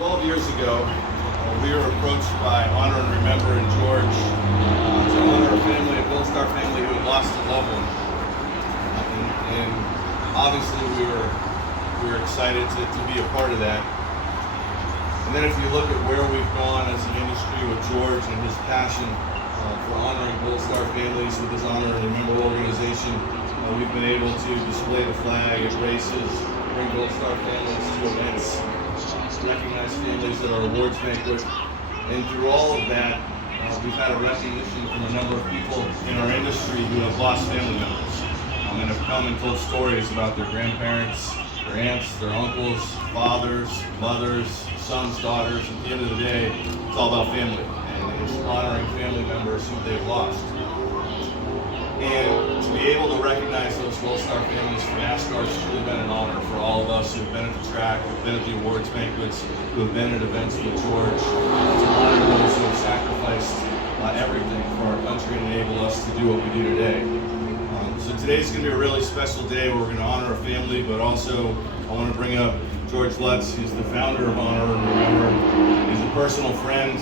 12 years ago, we were approached by Honor and Remember in George to honor a family, a Gold Star family who had lost a loved one. And obviously we were excited to be a part of that. And then if you look at where we've gone as an industry with George and his passion for honoring Gold Star families with his Honor and Remember organization, we've been able to display the flag at races, bring Gold Star families to events, recognize families at our awards banquet, and through all of that, we've had a recognition from a number of people in our industry who have lost family members and have come and told stories about their grandparents, their aunts, their uncles, fathers, mothers, sons, daughters. At the end of the day, it's all about family, and it's honoring family members who they've lost. And to be able to recognize those Gold Star families for NASCAR has truly been an honor for all of us who have been at the track, who have been at the awards banquets, who have been at events with George, to honor those who have sacrificed everything for our country and enable us to do what we do today. So today's going to be a really special day where we're going to honor a family, but also I want to bring up George Lutz. He's the founder of Honor and Remember. He's a personal friend.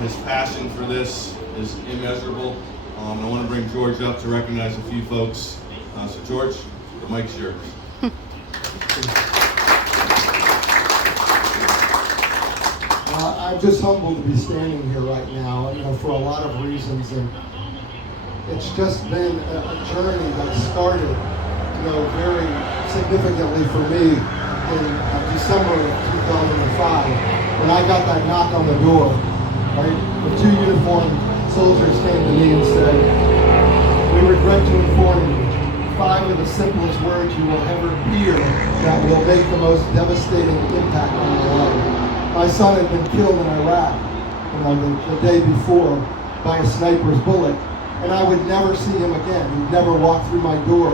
His passion for this is immeasurable. I want to bring George up to recognize a few folks. So George, the mic's yours. I'm just humbled to be standing here right now, for a lot of reasons, and it's just been a journey that started, very significantly for me in December of 2005 when I got that knock on the door, right? The two uniformed soldiers came to me and said, "We regret to inform you, 5 of the simplest words you will ever hear that will make the most devastating impact on your life." My son had been killed in Iraq, the day before by a sniper's bullet, and I would never see him again. He'd never walk through my door.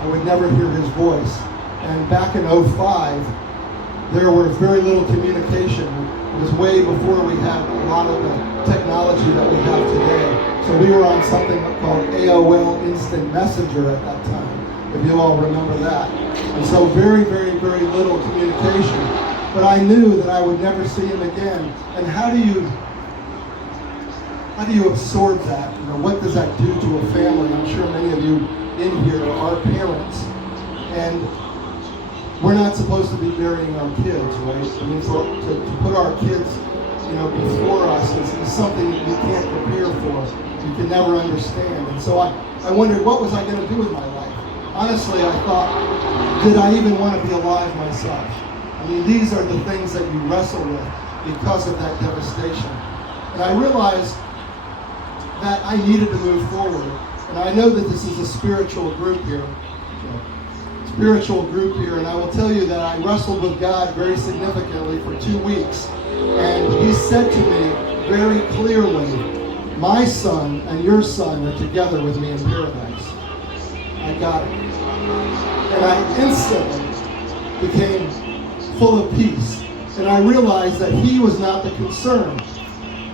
I would never hear his voice. And back in 2005, there was very little communication. It was way before we had a lot of the technology that we have today. So we were on something called AOL Instant Messenger at that time, if you all remember that. And so very, very, very little communication. But I knew that I would never see him again. And how do you absorb that? What does that do to a family? I'm sure many of you in here are parents. And we're not supposed to be burying our kids, right? I mean, to put our kids, before us is something that you can't prepare for. You can never understand. And so I wondered, what was I going to do with my life? Honestly, I thought, did I even want to be alive myself? I mean, these are the things that you wrestle with because of that devastation. And I realized that I needed to move forward. And I know that this is a spiritual group here. And I will tell you that I wrestled with God very significantly for 2 weeks. And he said to me very clearly, my son and your son are together with me in paradise. I got it. And I instantly became full of peace. And I realized that he was not the concern.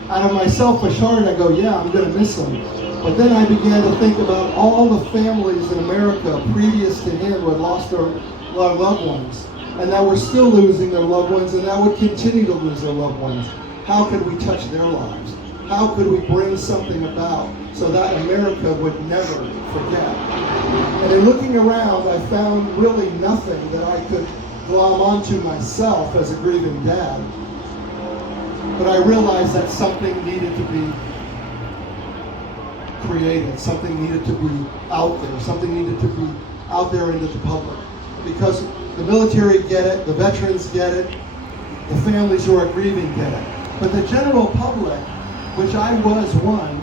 Out of my selfish heart, I go, yeah, I'm going to miss him. But then I began to think about all the families in America previous to him who had lost their loved ones, and that were still losing their loved ones, and that would continue to lose their loved ones. How could we touch their lives? How could we bring something about so that America would never forget? And in looking around, I found really nothing that I could glom onto myself as a grieving dad. But I realized that something needed to be created, something needed to be out there, something needed to be out there into the public. Because the military get it, the veterans get it, the families who are grieving get it. But the general public, which I was one,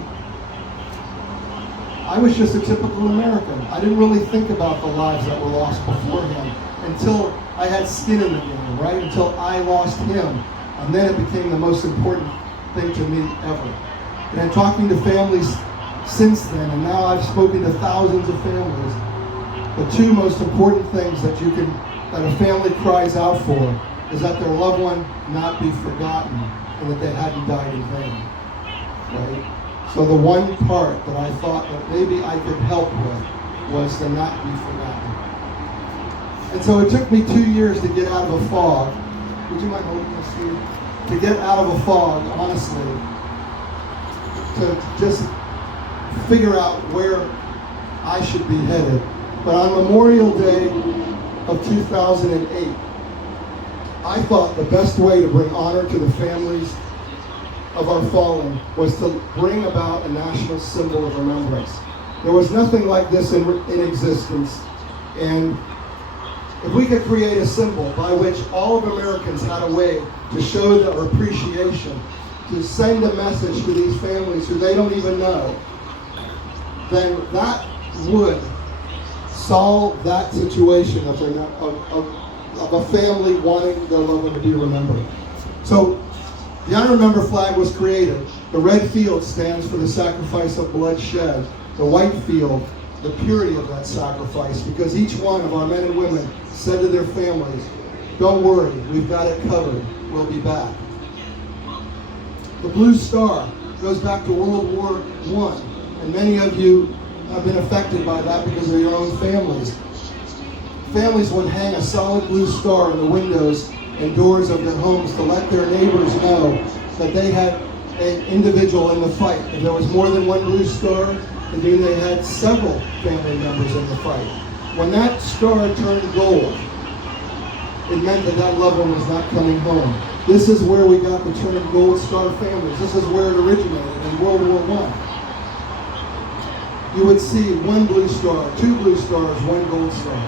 I was just a typical American. I didn't really think about the lives that were lost before him until I had skin in the game, right? Until I lost him. And then it became the most important thing to me ever. And I'm talking to families since then, and now I've spoken to thousands of families. The 2 most important things that a family cries out for is that their loved one not be forgotten and that they hadn't died in vain, right? So the one part that I thought that maybe I could help with was to not be forgotten. And so it took me 2 years to get out of a fog. Would you mind holding this here? to get out of a fog, honestly, to just figure out where I should be headed. But on Memorial Day of 2008, I thought the best way to bring honor to the families of our fallen was to bring about a national symbol of remembrance. There was nothing like this in existence, and if we could create a symbol by which all of Americans had a way to show their appreciation, to send a message to these families who they don't even know, then that would solve that situation of a family wanting their loved one to be remembered. So the Honor and Remember flag was created. The red field stands for the sacrifice of blood shed. The white field, the purity of that sacrifice, because each one of our men and women said to their families, don't worry, we've got it covered, we'll be back. The blue star goes back to World War I, and many of you have been affected by that because of your own families. Families would hang a solid blue star in the windows and doors of their homes to let their neighbors know that they had an individual in the fight. If there was more than one blue star, it means they had several family members in the fight. When that star turned gold, it meant that that loved one was not coming home. This is where we got the term Gold Star families. This is where it originated in World War I. You would see one blue star, two blue stars, one gold star.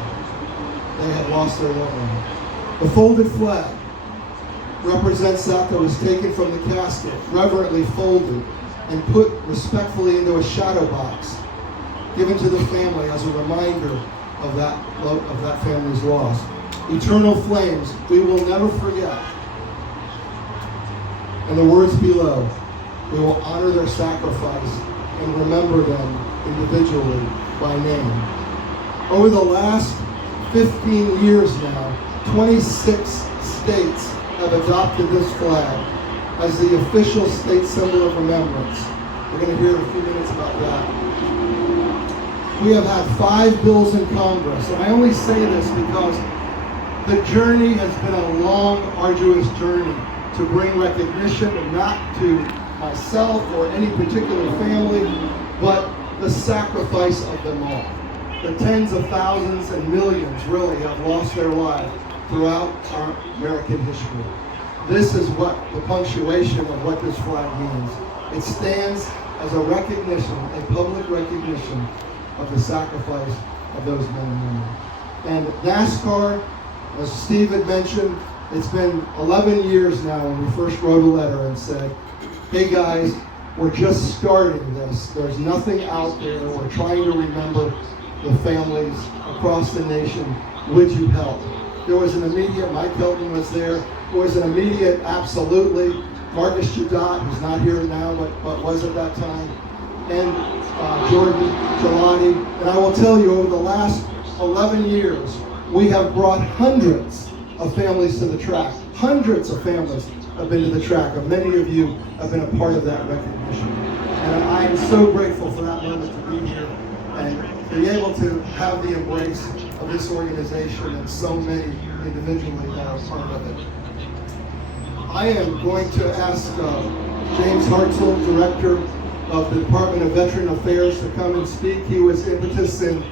They had lost their loved one. The folded flag represents that was taken from the casket, reverently folded, and put respectfully into a shadow box, given to the family as a reminder of that family's loss. Eternal flames, we will never forget. And the words below, we will honor their sacrifice and remember them individually by name. Over the last 15 years now, 26 states have adopted this flag as the official state symbol of remembrance. We're going to hear in a few minutes about that. We have had 5 bills in Congress, and I only say this because the journey has been a long, arduous journey to bring recognition, not to myself or any particular family, but the sacrifice of them all. The tens of thousands and millions really have lost their lives throughout our American history. This is what the punctuation of what this flag means. It stands as a recognition, a public recognition of the sacrifice of those men and women. And NASCAR, as Steve had mentioned, it's been 11 years now when we first wrote a letter and said, hey guys, we're just starting this. There's nothing out there. We're trying to remember the families across the nation. Would you help? There was an immediate, Mike Hilton was there. There was an immediate, absolutely. Marcus Jadot, who's not here now, but was at that time. And Jordan Gelati. And I will tell you, over the last 11 years, we have brought hundreds of families to the track. Hundreds of families have been to the track, and many of you have been a part of that recognition. And I am so grateful for that moment to be here and be able to have the embrace of this organization and so many individually that are part of it. I am going to ask James Hartzell, Director of the Department of Veteran Affairs, to come and speak. He was impetus in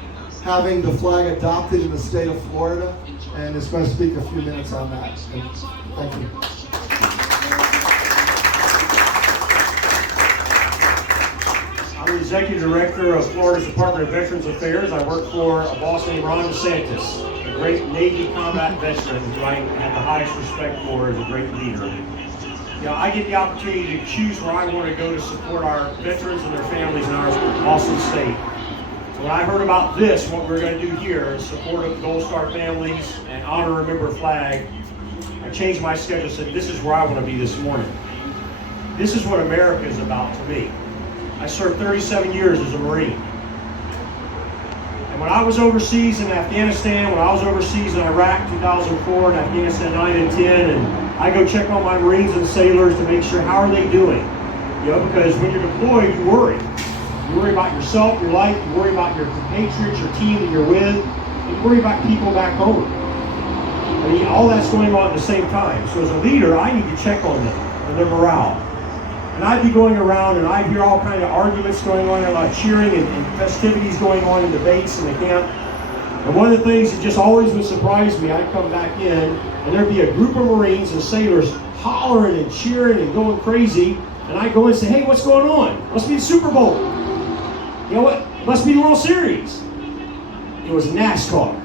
having the flag adopted in the state of Florida, and is going to speak a few minutes on that. And thank you. I'm the Executive Director of Florida's Department of Veterans Affairs. I work for a boss named Ron DeSantis, a great Navy combat veteran who I have the highest respect for as a great leader. I get the opportunity to choose where I want to go to support our veterans and their families in our awesome state. When I heard about this, what we're going to do here, in support of Gold Star families and honor and remember flag, I changed my schedule and said, this is where I want to be this morning. This is what America is about to me. I served 37 years as a Marine. And when I was overseas in Afghanistan, when I was overseas in Iraq 2004, and Afghanistan 9 and 10, and I go check on my Marines and sailors to make sure how are they doing. Because when you're deployed, you worry. You worry about yourself, your life, you worry about your compatriots, your team that you're with, and you worry about people back home. I mean, all that's going on at the same time. So as a leader, I need to check on them and their morale. And I'd be going around and I'd hear all kinds of arguments going on, a lot of cheering and festivities going on in debates in the camp. And one of the things that just always would surprise me, I'd come back in and there'd be a group of Marines and sailors hollering and cheering and going crazy. And I'd go in and say, hey, what's going on? Must be the Super Bowl. You know what? Must be the World Series. It was NASCAR.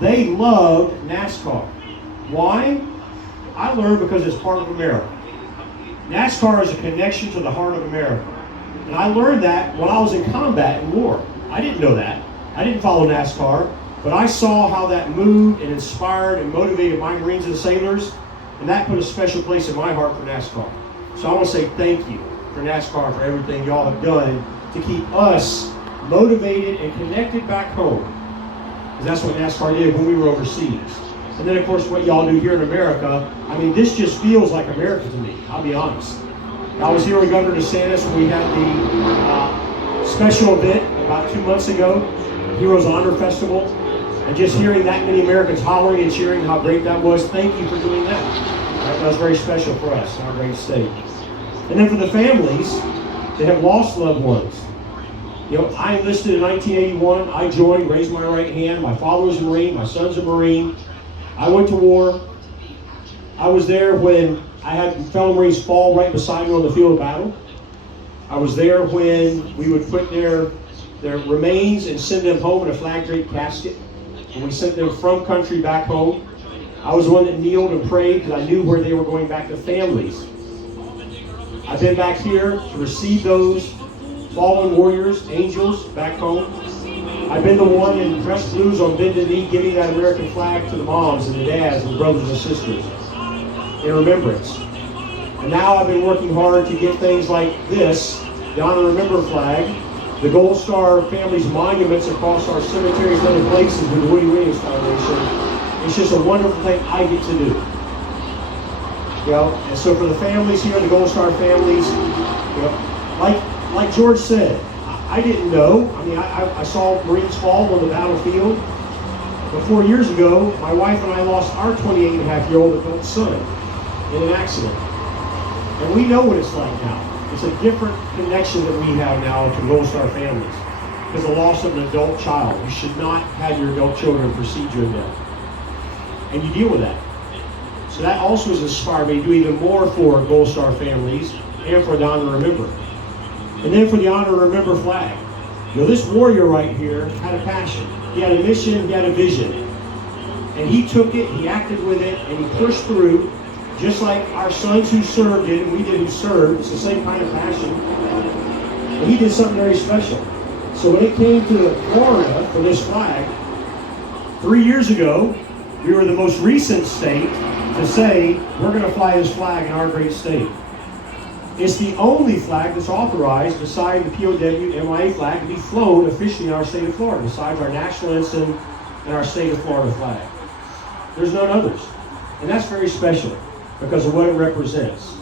They loved NASCAR. Why? I learned because it's part of America. NASCAR is a connection to the heart of America. And I learned that when I was in combat in war. I didn't know that. I didn't follow NASCAR, but I saw how that moved and inspired and motivated my Marines and sailors, and that put a special place in my heart for NASCAR. So I want to say thank you for NASCAR for everything y'all have done to keep us motivated and connected back home. Because that's what NASCAR did when we were overseas. And then, of course, what y'all do here in America, I mean, this just feels like America to me, I'll be honest. I was here with Governor DeSantis when we had the special event about 2 months ago, Heroes Honor Festival, and just hearing that many Americans hollering and cheering how great that was, thank you for doing that. That was very special for us in our great state. And then for the families that have lost loved ones. You know, I enlisted in 1981. I joined, raised my right hand. My father was a Marine. My son's a Marine. I went to war. I was there when I had fellow Marines fall right beside me on the field of battle. I was there when we would put their remains and send them home in a flag-draped casket. And we sent them from country back home. I was the one that kneeled and prayed because I knew where they were going back to families. I've been back here to receive those fallen warriors, angels, back home. I've been the one in dress blues on bended knee giving that American flag to the moms and the dads and the brothers and sisters in remembrance. And now I've been working hard to get things like this, the Honor and Remember flag, the Gold Star Families monuments across our cemeteries and other places with the Woody Williams Foundation. It's just a wonderful thing I get to do. You know, and so for the families here, the Gold Star families, you know, like George said, I didn't know. I mean, I saw Marines fall on the battlefield. But 4 years ago, my wife and I lost our 28-and-a-half-year-old adult son in an accident. And we know what it's like now. It's a different connection that we have now to Gold Star families. Because the loss of an adult child. You should not have your adult children precede you in death. And you deal with that. So that also has inspired me to do even more for Gold Star families and for the Honor and Remember. And then for the Honor and Remember flag. You know, this warrior right here had a passion. He had a mission, he had a vision. And he took it, he acted with it, and he pushed through, just like our sons who served did, and we did who served. It's the same kind of passion. And he did something very special. So when it came to Florida for this flag, 3 years ago, we were the most recent state to say, we're going to fly this flag in our great state. It's the only flag that's authorized beside the POW MIA flag to be flown officially in our state of Florida, besides our national ensign and our state of Florida flag. There's none others. And that's very special because of what it represents.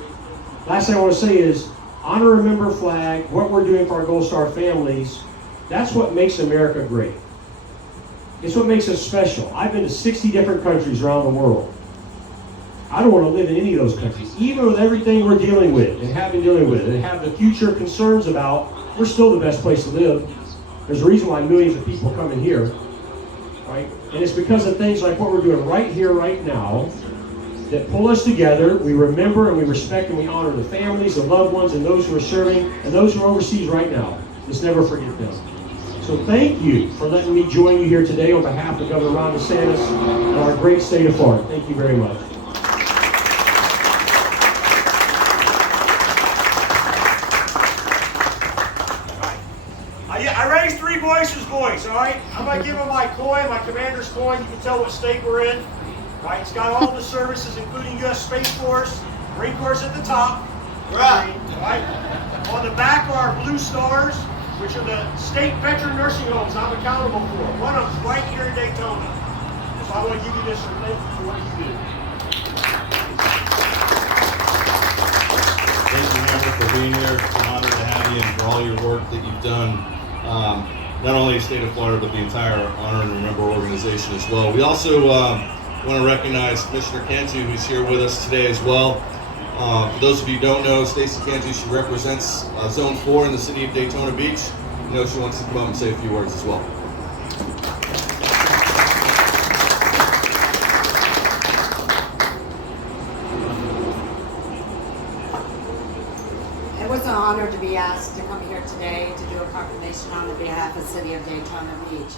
Last thing I want to say is, Honor and Remember flag, what we're doing for our Gold Star families, that's what makes America great. It's what makes us special. I've been to 60 different countries around the world. I don't want to live in any of those countries. Even with everything we're dealing with and have been dealing with and have the future concerns about, we're still the best place to live. There's a reason why millions of people come in here, right? And it's because of things like what we're doing right here, right now, that pull us together. We remember and we respect and we honor the families, the loved ones, and those who are serving, and those who are overseas right now. Let's never forget them. So thank you for letting me join you here today on behalf of Governor Ron DeSantis and our great state of Florida. Thank you very much. I raised three voice, all right? I'm going to give them my coin, my commander's coin. You can tell what state we're in. Right? It's got all the services, including U.S. Space Force, Marine Corps at the top. Right. On the back are our blue stars, which are the state veteran nursing homes I'm accountable for. One of them's right here in Daytona. So I want to give you this and thank you for what you do. Thank you, Member, for being here. It's an honor to have you and for all your work that you've done. not only the state of Florida, but the entire Honor and Remember organization as well. We also want to recognize Commissioner Cantu, who's here with us today as well. For those of you who don't know, Stacey Cantu, she represents Zone 4 in the city of Daytona Beach. I know she wants to come up and say a few words as well. It was an honor to be asked to come here today to do a proclamation on the behalf of the city of Daytona Beach.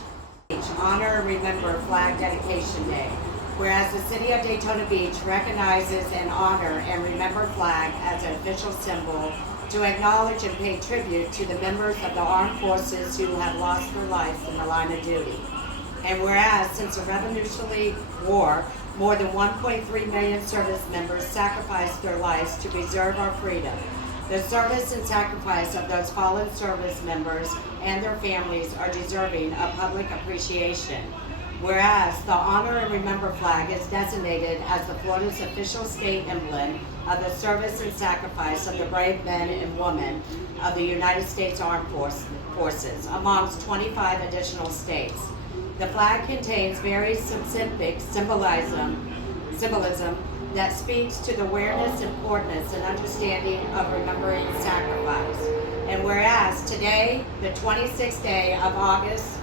Honor and Remember Flag Dedication Day. Whereas the city of Daytona Beach recognizes and honor and remember flag as an official symbol to acknowledge and pay tribute to the members of the armed forces who have lost their lives in the line of duty. And whereas since the Revolutionary War, more than 1.3 million service members sacrificed their lives to preserve our freedom. The service and sacrifice of those fallen service members and their families are deserving of public appreciation. Whereas the Honor and Remember flag is designated as the Florida's official state emblem of the service and sacrifice of the brave men and women of the United States Armed Forces amongst 25 additional states. The flag contains very specific symbolism that speaks to the awareness, importance, and understanding of remembering sacrifice. And whereas today, the 26th day of August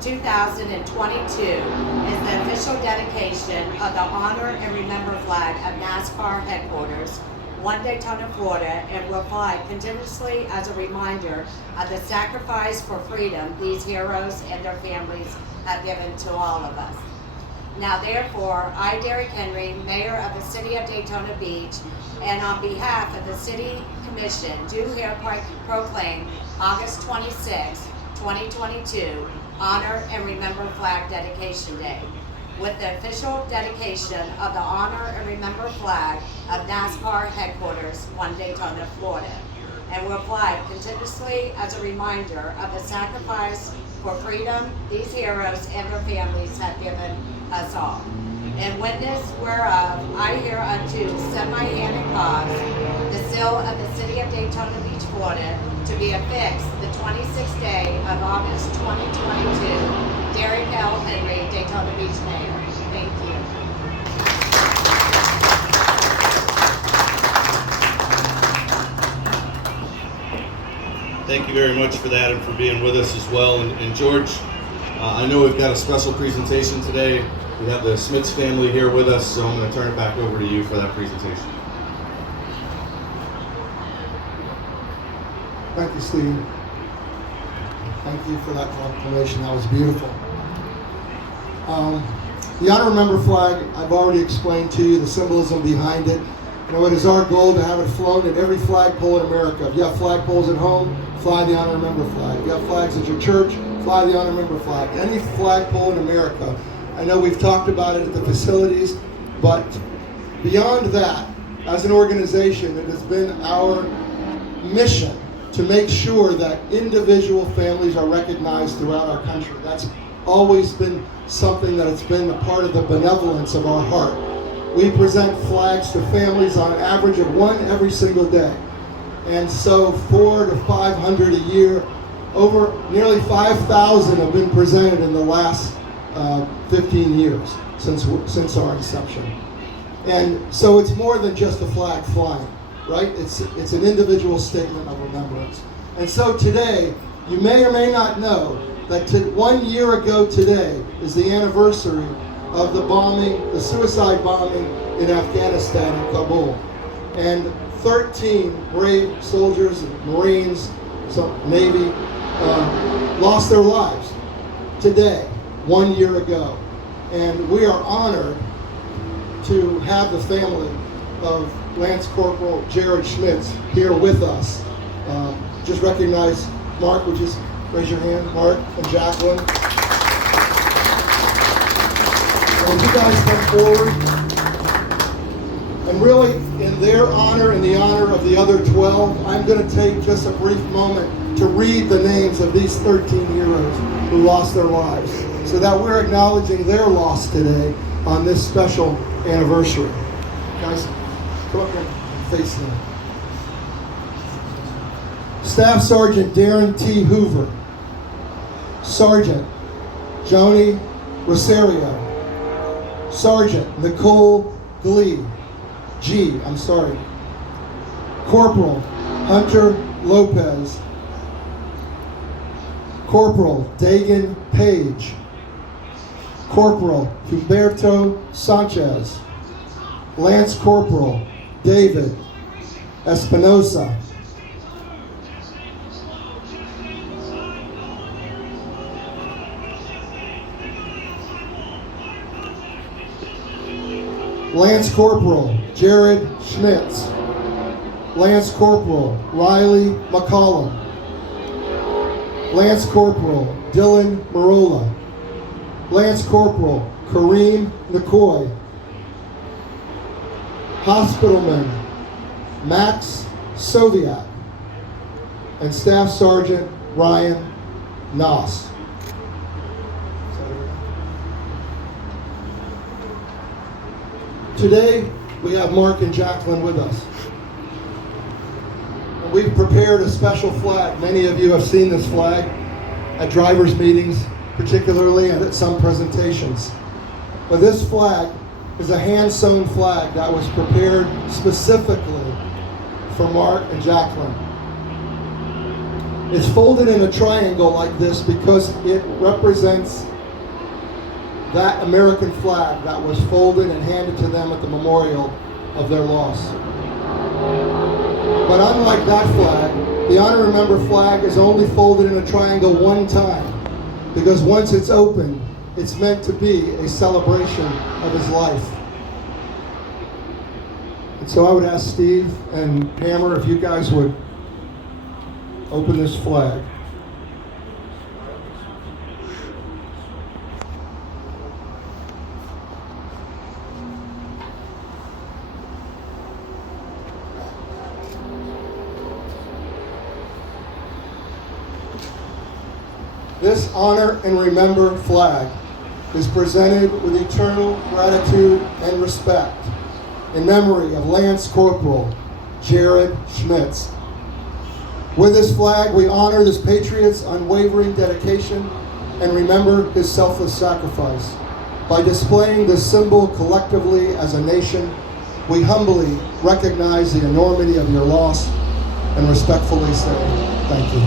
2022 is the official dedication of the Honor and Remember flag of NASCAR headquarters, 1 Daytona, Florida, and will fly continuously as a reminder of the sacrifice for freedom these heroes and their families have given to all of us. Now therefore, I, Derek Henry, Mayor of the City of Daytona Beach, and on behalf of the City Commission, do hereby proclaim August 26, 2022, Honor and Remember Flag Dedication Day, with the official dedication of the Honor and Remember flag of NASCAR headquarters, 1 Daytona, Florida, and will fly continuously as a reminder of the sacrifice for freedom these heroes and their families have given us all. And witness whereof I hereunto set my hand and cause the seal of the City of Daytona Beach, Florida, to be affixed the 26th day of August 2022. Derek L. Henry, Daytona Beach Mayor. Thank you. Thank you very much for that and for being with us as well. And George, I know we've got a special presentation today. We have the Schmitz family here with us, so I'm going to turn it back over to you for that presentation. Thank you, Steve. Thank you for that proclamation. That was beautiful. The Honor and Remember flag, I've already explained to you the symbolism behind it. You know, it is our goal to have it flown at every flagpole in America. If you have flagpoles at home, fly the Honor and Remember flag. If you have flags at your church, fly the Honor and Remember flag. Any flagpole in America. I know we've talked about it at the facilities, but beyond that, as an organization, it has been our mission to make sure that individual families are recognized throughout our country. That's always been something that it's been a part of the benevolence of our heart. We present flags to families on an average of one every single day. And so 400 to 500 a year, over nearly 5,000 have been presented in the last 15 years since our inception. And so it's more than just a flag flying, right? It's an individual statement of remembrance. And so today, you may or may not know that 1 year ago today is the anniversary of the bombing, the suicide bombing in Afghanistan and Kabul. And 13 brave soldiers and Marines, some Navy, lost their lives today, 1 year ago. And we are honored to have the family of Lance Corporal Jared Schmitz here with us. Just recognize Mark, would you just raise your hand, Mark and Jaclyn. Would you guys come forward? And really, in their honor and the honor of the other 12, I'm going to take just a brief moment to read the names of these 13 heroes who lost their lives, so that we're acknowledging their loss today on this special anniversary. Guys, come up here and face them. Staff Sergeant Darren T. Hoover, Sergeant Joni Rosario, Sergeant Nicole Corporal Hunter Lopez, Corporal Dagan Page, Corporal Humberto Sanchez, Lance Corporal David Espinosa, Lance Corporal Jared Schmitz, Lance Corporal Riley McCollum, Lance Corporal Dylan Marola, Lance Corporal Kareem McCoy, Hospitalman Max Soviak, and Staff Sergeant Ryan Noss. Today, we have Mark and Jaclyn with us. And we've prepared a special flag. Many of you have seen this flag at drivers' meetings, particularly, and at some presentations. But this flag is a hand-sewn flag that was prepared specifically for Mark and Jaclyn. It's folded in a triangle like this because it represents that American flag that was folded and handed to them at the memorial of their loss. But unlike that flag, the Honor and Remember flag is only folded in a triangle one time, because once it's open, it's meant to be a celebration of his life. And so I would ask Steve and Hammer if you guys would open this flag. This Honor and Remember flag is presented with eternal gratitude and respect in memory of Lance Corporal Jared Schmitz. With this flag, we honor this patriot's unwavering dedication and remember his selfless sacrifice. By displaying this symbol collectively as a nation, we humbly recognize the enormity of your loss and respectfully say thank you.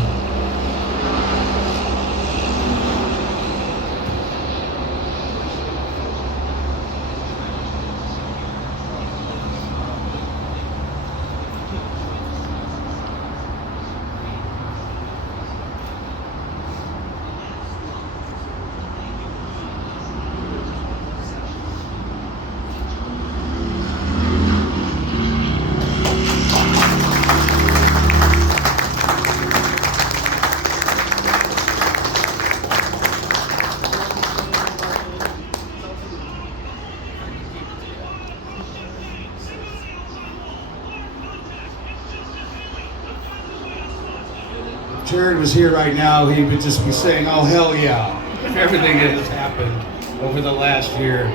Jared was here right now, he would just be saying, oh, hell yeah, if everything that has happened over the last year.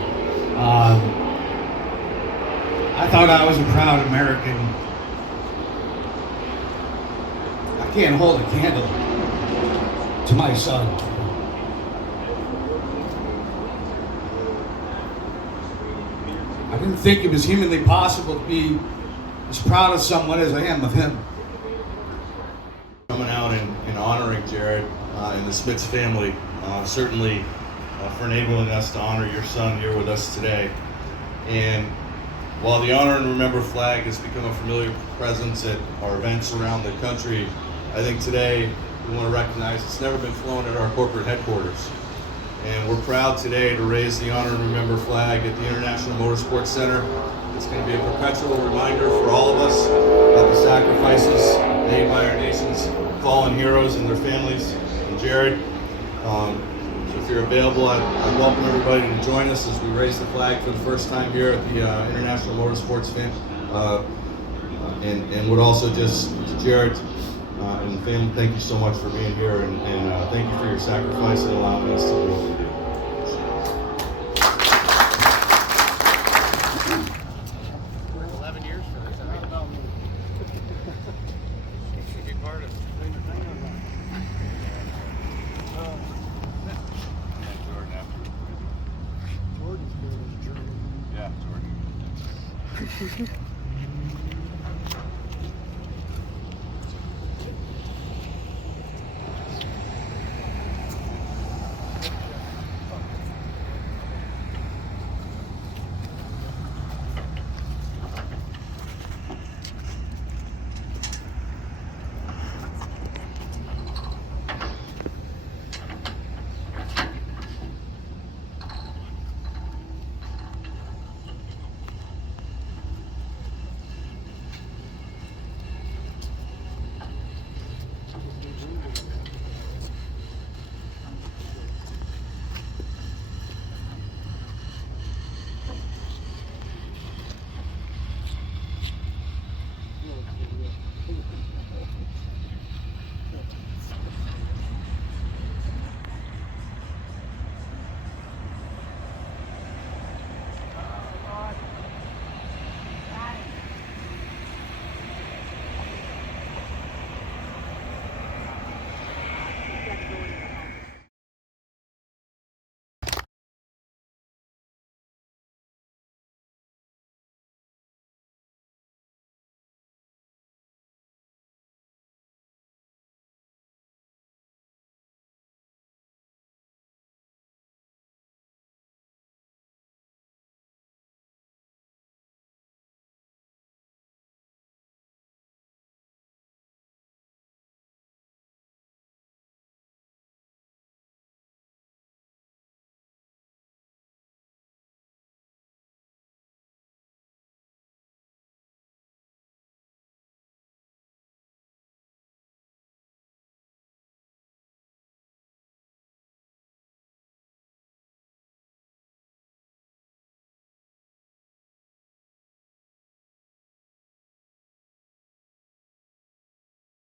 I thought I was a proud American. I can't hold a candle to my son. I didn't think it was humanly possible to be as proud of someone as I am of him. Coming out and honoring Jared and the Schmitz family, certainly for enabling us to honor your son here with us today. And while the Honor and Remember flag has become a familiar presence at our events around the country, I think today we want to recognize it's never been flown at our corporate headquarters. And we're proud today to raise the Honor and Remember flag at the International Motorsports Center. It's going to be a perpetual reminder for all of us of the sacrifices made by our nation's fallen heroes and their families. And Jared, so if you're available, I'd welcome everybody to join us as we raise the flag for the first time here at the International Motorsports and would also just, to Jared and the family, thank you so much for being here, and thank you for your sacrifice and allowing us to do what we do. Thank you.